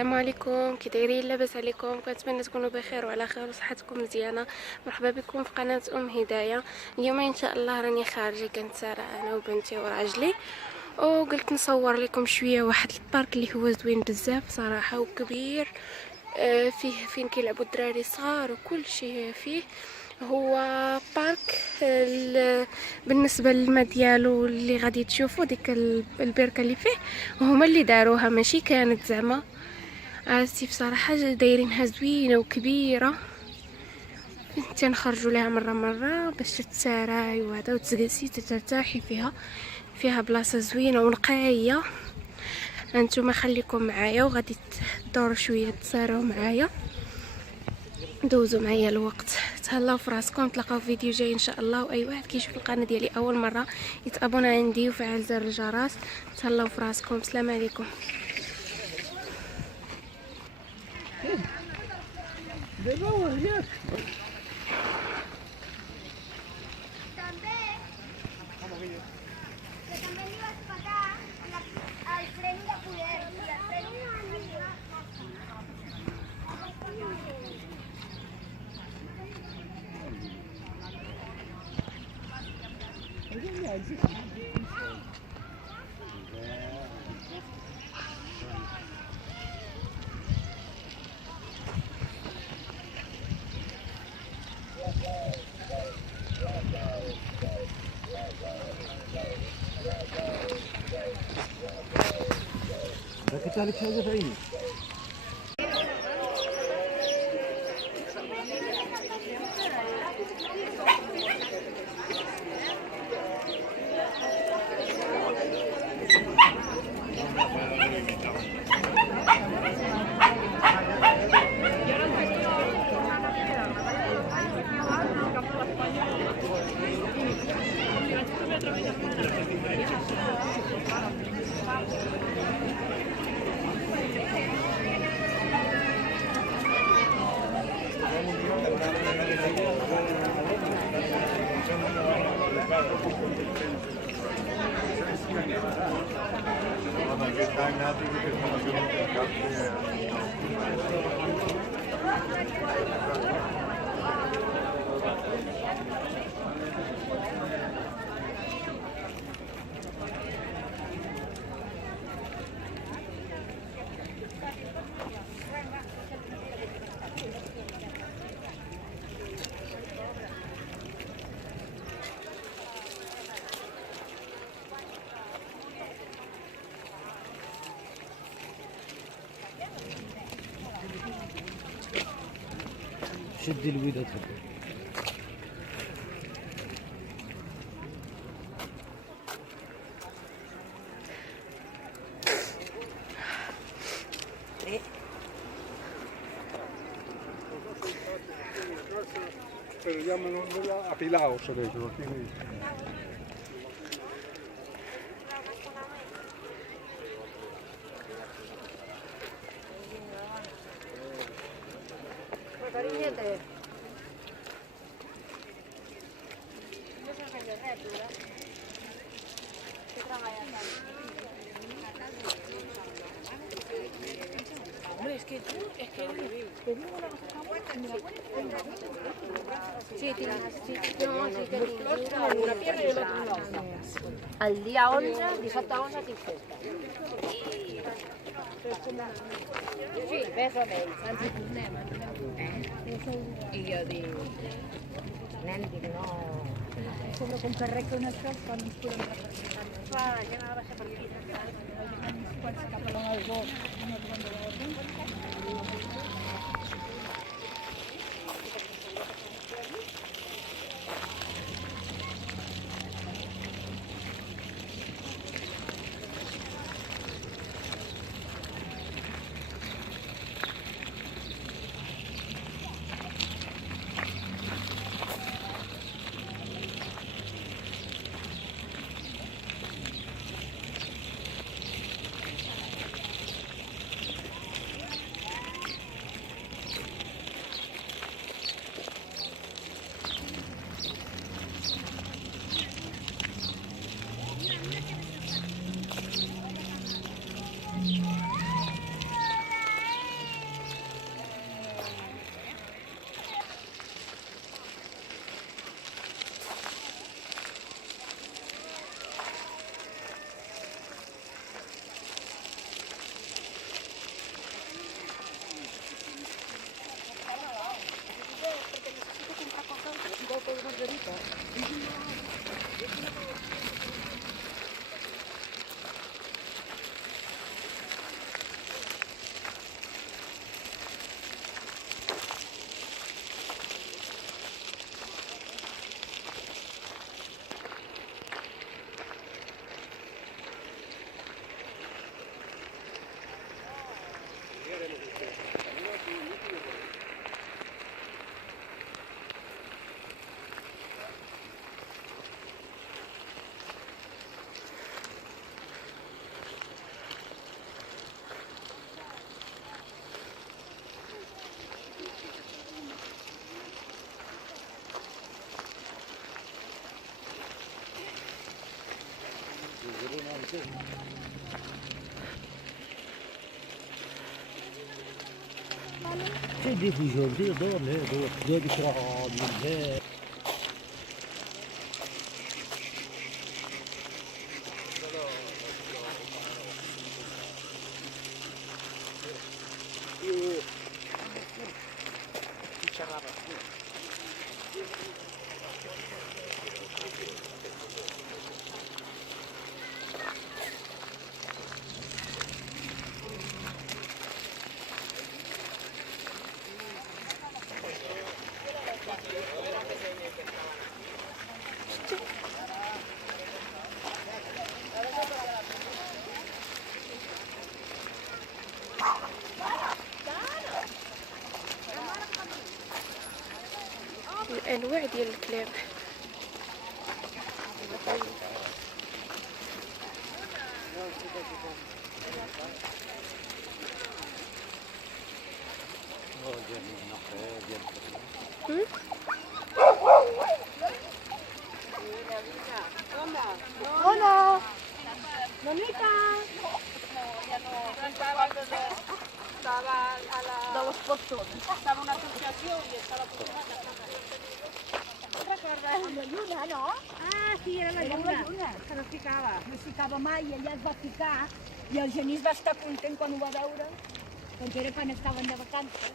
السلام عليكم، كي دايرين؟ لاباس عليكم؟ كنتمنى تكونوا بخير وعلى خير وصحتكم مزيانه. مرحبا بكم في قناه هدايه. اليوم ان شاء الله راني خارجه كنتسارع انا وبنتي وراجلي، وقلت نصور لكم شويه واحد البارك اللي هو زوين بزاف صراحه وكبير. فيه فين كيلعبوا الدراري الصغار وكل شيء فيه. هو بارك بالنسبه للما ديالو اللي غادي تشوفوا ديك البركه اللي فيه هما اللي داروها، ماشي كانت زعما عرفتي. بصراحه دايرينها زوينه وكبيره، تنخرجوا لها مره باش تتساراي وهذا وتجلسي ترتاحي فيها بلاصه زوينه ونقايه. انتم خليكم معايا وغادي تدوروا شويه تساراو معايا، دوزوا معايا الوقت. تهلاو في راسكم، تلقاو فيديو جاي ان شاء الله. واي واحد كيشوف القناه ديالي اول مره يتابونا عندي وفعل زر الجرس. تهلاو في راسكم، السلام عليكم. لكن تعرف حاجة في عيني. شدي الويدة تفضل. Pero ya me lo apilado sobre ello. Hombre, es que sí, tiene una pierna y el otro lado. El dia 11, dissabte 11 tinc festa. Sí, més o menys. Ens hi tornem. I jo dic, nen, dic, no... Sobre com carrega unes coses quan ens podem representar. Clar, ja anava a baixar per aquí. Quan cap a l'Albó, no et van de تدي في جول دي دور له دور زاد كرام من هيك. الانواع ديال الكلاب. Hola. Mamita. Dallo sportone. Stava un'associazione e stava la Luna, no? Ah, sí, era la lluna. Que no es ficava. No es ficava mai i ella es va ficar i el Genís va estar content quan ho va veure, doncs era quan estaven de vacances.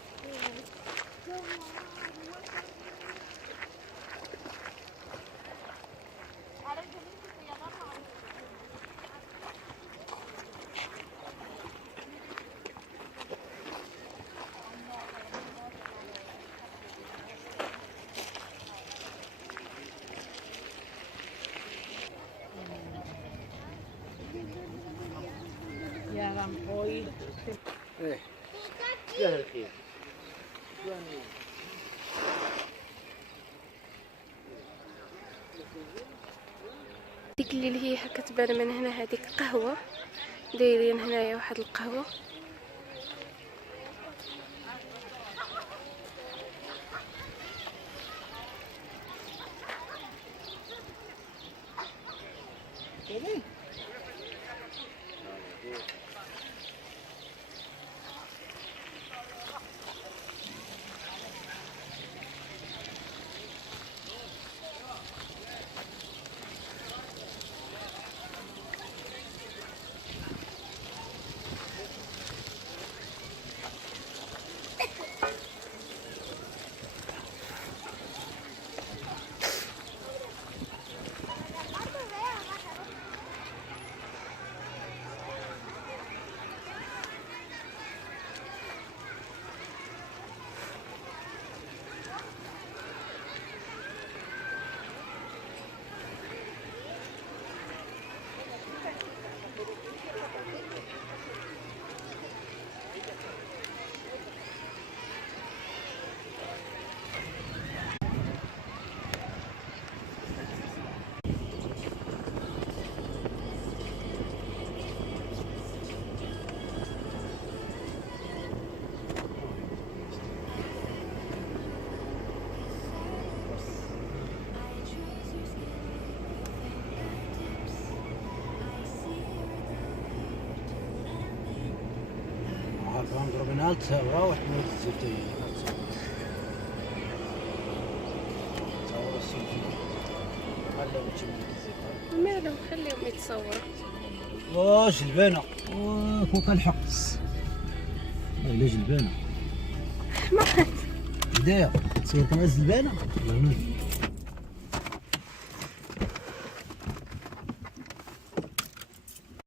Ya van hoy. يا الخير. ديك اللي هي كتبان من هنا، هذيك قهوه دايرين هنايا واحد القهوه. نضرب نالت وراوح من الزيتين. تصور السيتين. خليهم يتشموا الزيتين. مالهم خليهم يتصوروا. جلبانة. كوكا الحقص. لا جلبانة. ما هدايا تصور كما الزلبانة.